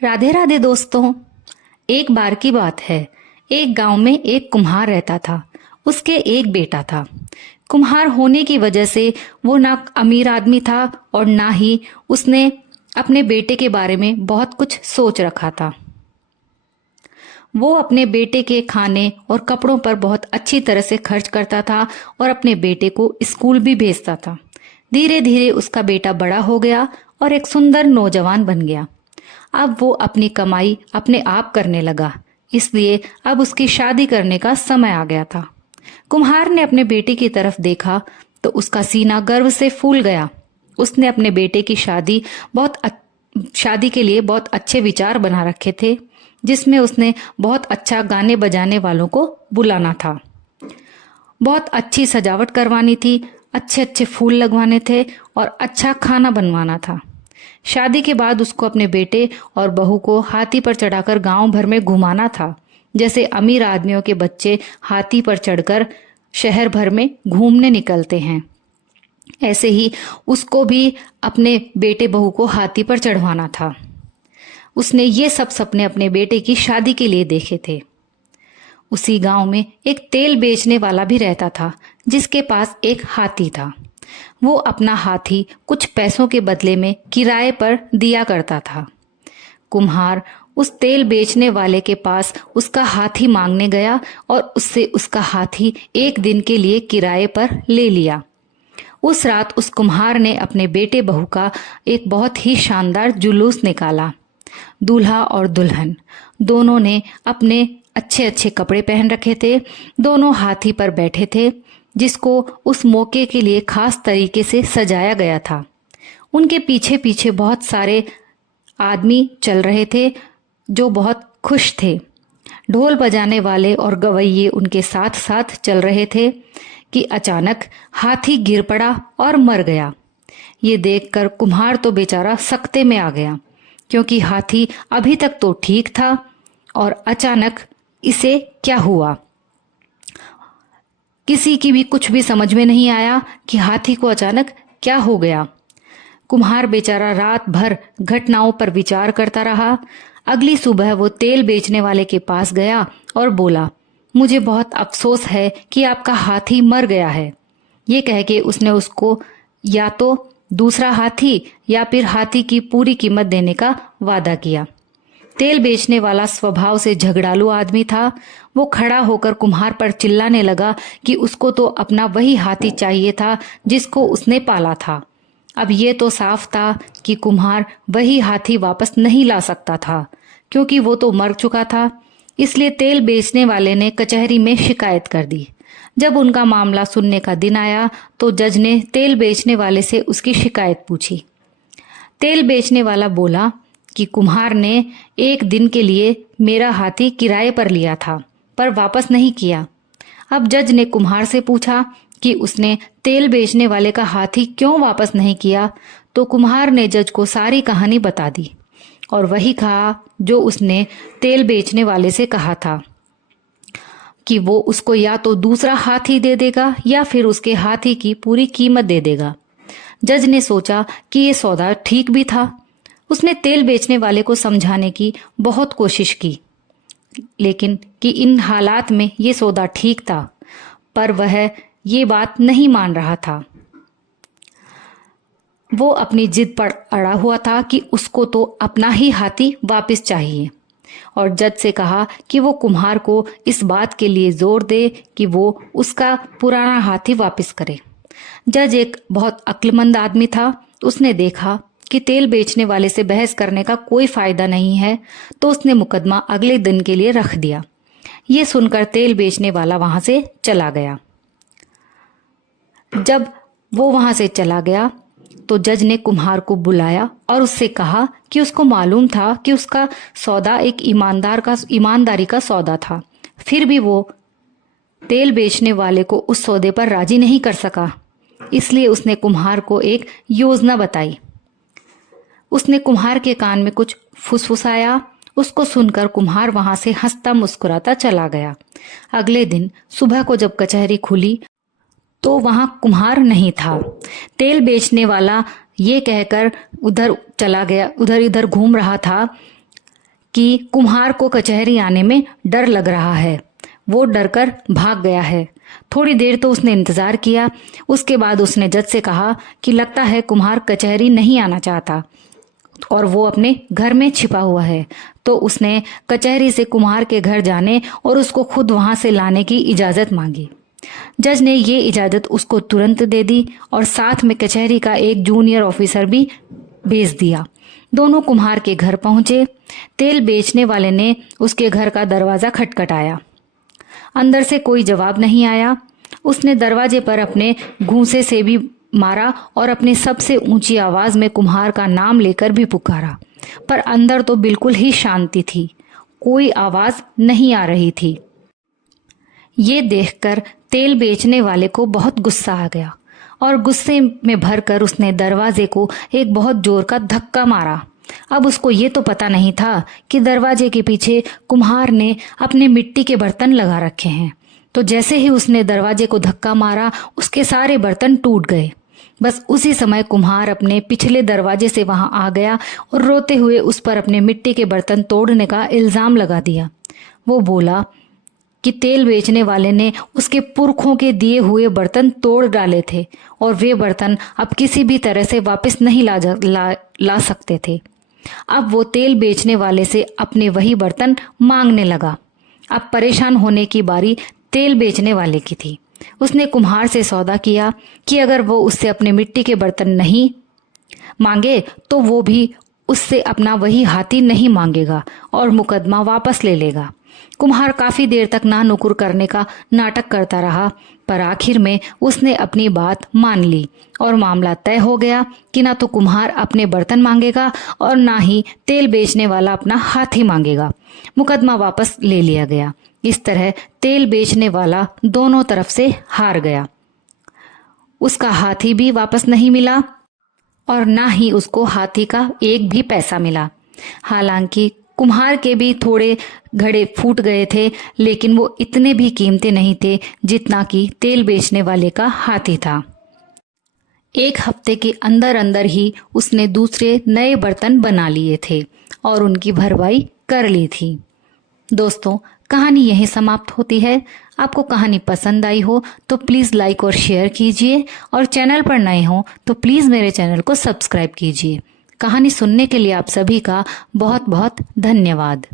राधे राधे दोस्तों। एक बार की बात है। एक गांव में एक कुम्हार रहता था। उसके एक बेटा था। कुम्हार होने की वजह से वो ना अमीर आदमी था और ना ही उसने अपने बेटे के बारे में बहुत कुछ सोच रखा था। वो अपने बेटे के खाने और कपड़ों पर बहुत अच्छी तरह से खर्च करता था और अपने बेटे को स्कूल भी भेजता था। धीरे धीरे उसका बेटा बड़ा हो गया और एक सुंदर नौजवान बन गया। अब वो अपनी कमाई अपने आप करने लगा, इसलिए अब उसकी शादी करने का समय आ गया था। कुम्हार ने अपने बेटे की तरफ देखा तो उसका सीना गर्व से फूल गया। उसने अपने बेटे की शादी के लिए बहुत अच्छे विचार बना रखे थे, जिसमें उसने बहुत अच्छा गाने बजाने वालों को बुलाना था, बहुत अच्छी सजावट करवानी थी, अच्छे अच्छे फूल लगवाने थे और अच्छा खाना बनवाना था। शादी के बाद उसको अपने बेटे और बहू को हाथी पर चढ़ाकर गांव भर में घुमाना था, जैसे अमीर आदमियों के बच्चे हाथी पर चढ़कर शहर भर में घूमने निकलते हैं। ऐसे ही उसको भी अपने बेटे बहू को हाथी पर चढ़वाना था। उसने ये सब सपने अपने बेटे की शादी के लिए देखे थे। उसी गांव में एक तेल बेचने वाला भी रहता था, जिसके पास एक हाथी था। वो अपना हाथी कुछ पैसों के बदले में किराए पर दिया करता था। कुम्हार उस तेल बेचने वाले के पास उसका हाथी मांगने गया और उससे उसका हाथी एक दिन के लिए किराए पर ले लिया। उस रात उस कुम्हार ने अपने बेटे बहू का एक बहुत ही शानदार जुलूस निकाला। दूल्हा और दुल्हन दोनों ने अपने अच्छे अच्छे कपड़े पहन रखे थे। दोनों हाथी पर बैठे थे, जिसको उस मौके के लिए खास तरीके से सजाया गया था। उनके पीछे पीछे बहुत सारे आदमी चल रहे थे जो बहुत खुश थे। ढोल बजाने वाले और गवैये उनके साथ साथ चल रहे थे कि अचानक हाथी गिर पड़ा और मर गया। ये देखकर कुम्हार तो बेचारा सकते में आ गया, क्योंकि हाथी अभी तक तो ठीक था और अचानक इसे क्या हुआ। किसी की भी कुछ भी समझ में नहीं आया कि हाथी को अचानक क्या हो गया। कुम्हार बेचारा रात भर घटनाओं पर विचार करता रहा। अगली सुबह वो तेल बेचने वाले के पास गया और बोला, मुझे बहुत अफसोस है कि आपका हाथी मर गया है। ये कह के उसने उसको या तो दूसरा हाथी या फिर हाथी की पूरी कीमत देने का वादा किया। तेल बेचने वाला स्वभाव से झगड़ालू आदमी था। वो खड़ा होकर कुम्हार पर चिल्लाने लगा कि उसको तो अपना वही हाथी चाहिए था जिसको उसने पाला था। अब ये तो साफ था कि कुम्हार वही हाथी वापस नहीं ला सकता था, क्योंकि वो तो मर चुका था। इसलिए तेल बेचने वाले ने कचहरी में शिकायत कर दी। जब उनका मामला सुनने का दिन आया तो जज ने तेल बेचने वाले से उसकी शिकायत पूछी। तेल बेचने वाला बोला कि कुम्हार ने एक दिन के लिए मेरा हाथी किराए पर लिया था, पर वापस नहीं किया। अब जज ने कुम्हार से पूछा कि उसने तेल बेचने वाले का हाथी क्यों वापस नहीं किया, तो कुम्हार ने जज को सारी कहानी बता दी और वही कहा जो उसने तेल बेचने वाले से कहा था, कि वो उसको या तो दूसरा हाथी दे देगा या फिर उसके हाथी की पूरी कीमत दे देगा। जज ने सोचा कि ये सौदा ठीक भी था। उसने तेल बेचने वाले को समझाने की बहुत कोशिश की, लेकिन कि इन हालात में ये सौदा ठीक था, पर वह ये बात नहीं मान रहा था। वो अपनी जिद पर अड़ा हुआ था कि उसको तो अपना ही हाथी वापस चाहिए और जज से कहा कि वो कुम्हार को इस बात के लिए जोर दे कि वो उसका पुराना हाथी वापस करे। जज एक बहुत अक्लमंद आदमी था। उसने देखा कि तेल बेचने वाले से बहस करने का कोई फायदा नहीं है, तो उसने मुकदमा अगले दिन के लिए रख दिया। ये सुनकर तेल बेचने वाला वहां से चला गया। जब वो वहां से चला गया तो जज ने कुम्हार को बुलाया और उससे कहा कि उसको मालूम था कि उसका सौदा एक ईमानदारी का सौदा था, फिर भी वो तेल बेचने वाले को उस सौदे पर राजी नहीं कर सका। इसलिए उसने कुम्हार को एक योजना बताई। उसने कुम्हार के कान में कुछ फुसफुसाया। उसको सुनकर कुम्हार वहां से हंसता मुस्कुराता चला गया। अगले दिन सुबह को जब कचहरी खुली तो वहां कुम्हार नहीं था। तेल बेचने वाला ये कहकर उधर चला गया, उधर इधर घूम रहा था कि कुम्हार को कचहरी आने में डर लग रहा है। वो डरकर भाग गया है। थोड़ी देर तो उसने इंतजार किया। उसके बाद उसने जज से कहा कि लगता है कुम्हार कचहरी नहीं आना चाहता और वो अपने घर में छिपा हुआ है। तो उसने कचहरी से कुम्हार के घर जाने और उसको खुद वहां से लाने की इजाजत मांगी। जज ने ये इजाजत उसको तुरंत दे दी और साथ में कचहरी का एक जूनियर ऑफिसर भी भेज दिया। दोनों कुम्हार के घर पहुंचे। तेल बेचने वाले ने उसके घर का दरवाजा खटखटाया। अंदर से कोई जवाब नहीं आया। उसने दरवाजे पर अपने घूंसे से भी मारा और अपनी सबसे ऊंची आवाज में कुम्हार का नाम लेकर भी पुकारा, पर अंदर तो बिल्कुल ही शांति थी। कोई आवाज नहीं आ रही थी। ये देखकर तेल बेचने वाले को बहुत गुस्सा आ गया और गुस्से में भरकर उसने दरवाजे को एक बहुत जोर का धक्का मारा। अब उसको ये तो पता नहीं था कि दरवाजे के पीछे कुम्हार ने अपने मिट्टी के बर्तन लगा रखे हैं। तो जैसे ही उसने दरवाजे को धक्का मारा, उसके सारे बर्तन टूट गए। बस उसी समय कुम्हार अपने पिछले दरवाजे से वहां आ गया और रोते हुए उस पर अपने मिट्टी के बर्तन तोड़ने का इल्जाम लगा दिया। वो बोला कि तेल बेचने वाले ने उसके पुरखों के दिए हुए बर्तन तोड़ डाले थे और वे बर्तन अब किसी भी तरह से वापस नहीं ला सकते थे। अब वो तेल बेचने वाले से अपने वही बर्तन मांगने लगा। अब परेशान होने की बारी तेल बेचने वाले की थी। उसने कुम्हार से सौदा किया कि अगर वो उससे अपने मिट्टी के बर्तन नहीं मांगे तो वो भी उससे अपना वही हाथी नहीं मांगेगा और मुकदमा वापस ले लेगा। कुम्हार काफी देर तक ना नुकुर करने का नाटक करता रहा, पर आखिर में उसने अपनी बात मान ली और मामला तय हो गया कि ना तो कुम्हार अपने बर्तन मांगेगा और ना ही तेल बेचने वाला अपना हाथी मांगेगा। मुकदमा वापस ले लिया गया। इस तरह तेल बेचने वाला दोनों तरफ से हार गया। उसका हाथी भी वापस नहीं मिला और ना ही उसको हाथी का एक भी पैसा मिला। हालांकि कुम्हार के भी थोड़े घड़े फूट गए थे, लेकिन वो इतने भी कीमती नहीं थे जितना कि तेल बेचने वाले का हाथी था। एक हफ्ते के अंदर अंदर ही उसने दूसरे नए बर्तन बना लिए थे और उनकी भरपाई कर ली थी। दोस्तों, कहानी यहीं समाप्त होती है। आपको कहानी पसंद आई हो तो प्लीज़ लाइक और शेयर कीजिए और चैनल पर नए हो तो प्लीज़ मेरे चैनल को सब्सक्राइब कीजिए। कहानी सुनने के लिए आप सभी का बहुत बहुत धन्यवाद।